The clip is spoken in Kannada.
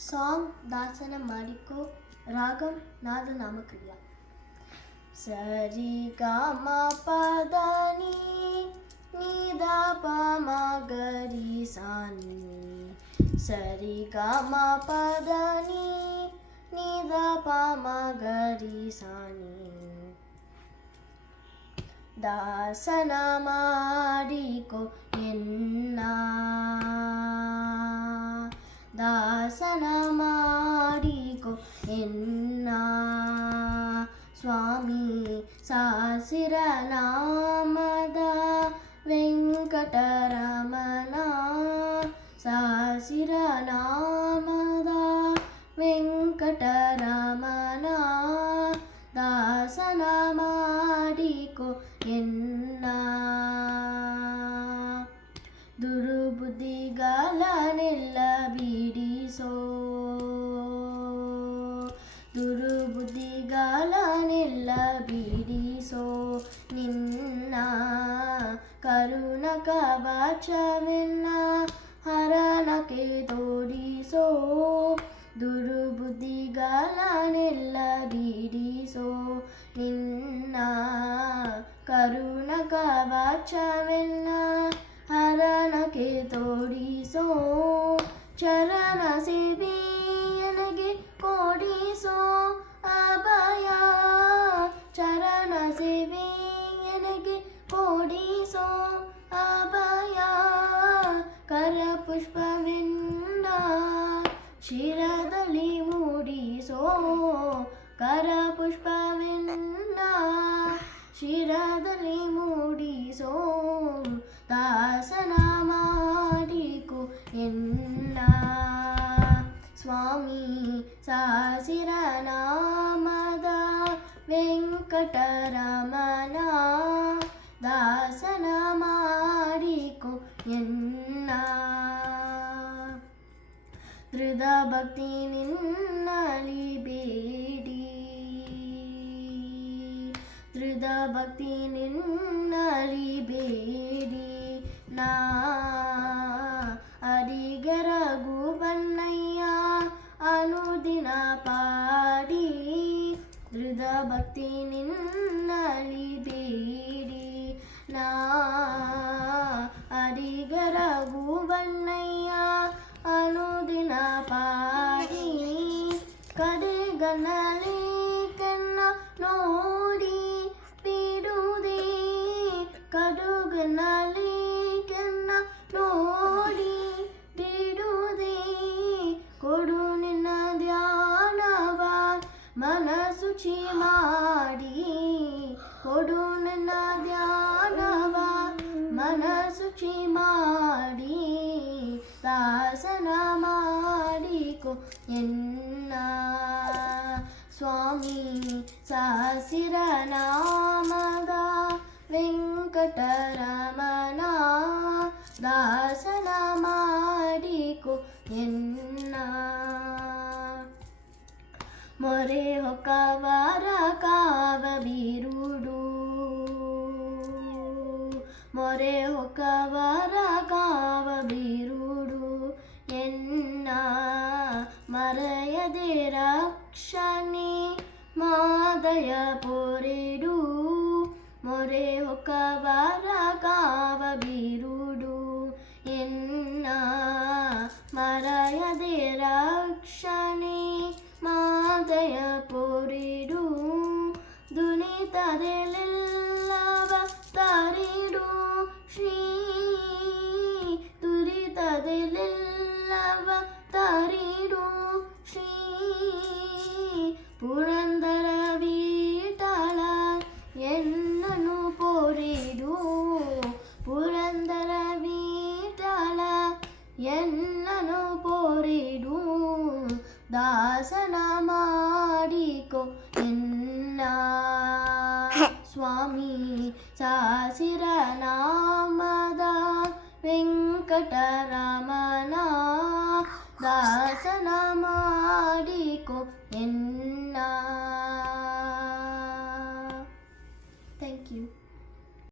ಸಾಂಗ್ ದಾಸನ ಮಾಡಿಕೋ ರಾಗಂ ನಾದ ನಾಮಕ್ರಿಯ ಸರಿ ಗ ಮ ಪದ ನೀ ದ ಪ ಮ ಗರಿ ಸಾ ನೀ ಸರಿ ಗ ಮ ಪದ ನೀ ದ ಪ ಮ ಗರಿ ಸಾ ನೀ ದಾಸನ ಮಾಡಿಕೋ ಎನ್ನ ದಾಸನ ಮಾಡಿಕೋ ಎನ್ನ ಸ್ವಾಮಿ ಸಾಸಿರ ನಾಮದ ವೆಂಕಟರಮಣ ಸಾಸಿರ ನಾಮದ ವೆಂಕಟರಮಣ ದಾಸನ ಮಾಡಿಕೋ ಎನ್ನ ದುರುಬುದ್ಧಿಗಳನ್ನೆಲ್ಲ ಬಿಡಿಸೋ ದುರುಬುದ್ಧಿಗಳನ್ನೆಲ್ಲ ಬಿಡಿಸೋ ನಿನ್ನ ಕರುಣ ಕವಚವೆನ್ನ ಹರಣಕ್ಕೆ ತೋರಿಸೋ ದುರುಬುದ್ಧಿಗಳನ್ನೆಲ್ಲ ಬಿಡಿಸೋ ನಿನ್ನ ಕರುಣ ಕವಚವೆನ್ನ ಹರಣಕ್ಕೆ ತೋರಿಸೋ ಚರಣ ಸೇವೆ ನನಗೆ ಕೊಡಿಸೋ ಅಭಯ ಚರಣ ಸೇವೆ ನನಗೆ ಕೊಡಿಸೋ ಅಭಯ ಕರ ಪುಷ್ಪವೆನ್ನ ಶಿರದಲ್ಲಿ ಮೂಡಿಸೋ ಕರ ಪುಷ್ಪವೆನ್ನ ಶಿರದಲ್ಲಿ ಮೂಡಿಸೋ ದಾಸನ ಮಾಡಿಕೋ ಎನ್ನ ಸ್ವಾಮಿ ಸಾಸಿರ ನಾಮದ ವೆಂಕಟರಮಣ ದಾಸನ ಮಾಡಿಕೋ ಎನ್ನ ದೃಢ ಭಕ್ತಿ ನಿನ್ನಲಿ ಬೇಡಿ ದೃಢ ಭಕ್ತಿ ನಿನ್ನಲಿ ಬೇಡಿ ನಾ ಅಡಿಗರಗುವನ್ನಯ್ಯ ಅನುದಿನ ಪಾಡಿ ದೃಢ ಭಕ್ತಿ ನಿನ್ನಲಿ ಬೇಡಿ ನಾ ಅಡಿಗರಗುವನ್ನಯ್ಯ ಅನುದಿನ ಪಾಡಿ ಕಡೆಗನಲ್ಲಿ ಕನ್ನ ನೋಡಿ ಬಿಡುವುದೇ ಕಡುಗನಲ್ಲಿ ಕನ್ನ ನೋಡಿ ಬಿಡುವುದೇ ಕೊಡು ನಿನ್ನ ಧ್ಯಾನವ ಮನಸುಚಿ ಮಾಡಿ ಕೊಡು ನಿನ್ನ ಧ್ಯಾನವ ಮನಸುಚಿ ಮಾಡಿ ದಾಸನ ಮಾಡಿಕೋ ಎನ್ನ ಸ್ವಾಮಿ ಸಾಸಿರ ನಾಮದ ವೆಂಕಟರಮಣ ದಾಸನ ಮಾಡಿಕೋ ಎನ್ನ ಮೊರೆ ಹೊಕ್ಕವರ ಕಾವ ಬೀರುಡು ಮೊರೆ ಹೊಕ್ಕವರ ಕಾವ ಬೀರುಡು ಎನ್ನ ಮರೆಯದೆ ರಕ್ಷಣೆ ಮಾದಯ ಪೊರೆಡು ಮೊರೆ ಹೊಕ್ಕವರ ಕಾವ ಬೀರುಡು ಎನ್ನ ಮರೆಯದೆ ರಕ್ಷಣೆ ಮಾದಯ ಪೊರೆಡು ದುನಿತದೆಲ್ಲೆಲ್ಲವ ತರಿಡು ಶ್ರೀ ದುರಿತದೆಲ್ಲೆಲ್ಲವ ತರಿಡು ಶ್ರೀ ಪುರಂದರ ವಿಠಲ ಎನ್ನನು ಪೊರೆಡು ಪುರಂದರ ವಿಠಲ ಎನ್ನನು ಪೊರೆಡು ದಾಸನ ಮಾಡಿಕೋ ಎನ್ನ ಸ್ವಾಮಿ ಸಾಸಿರ ನಾಮದ ವೆಂಕಟರ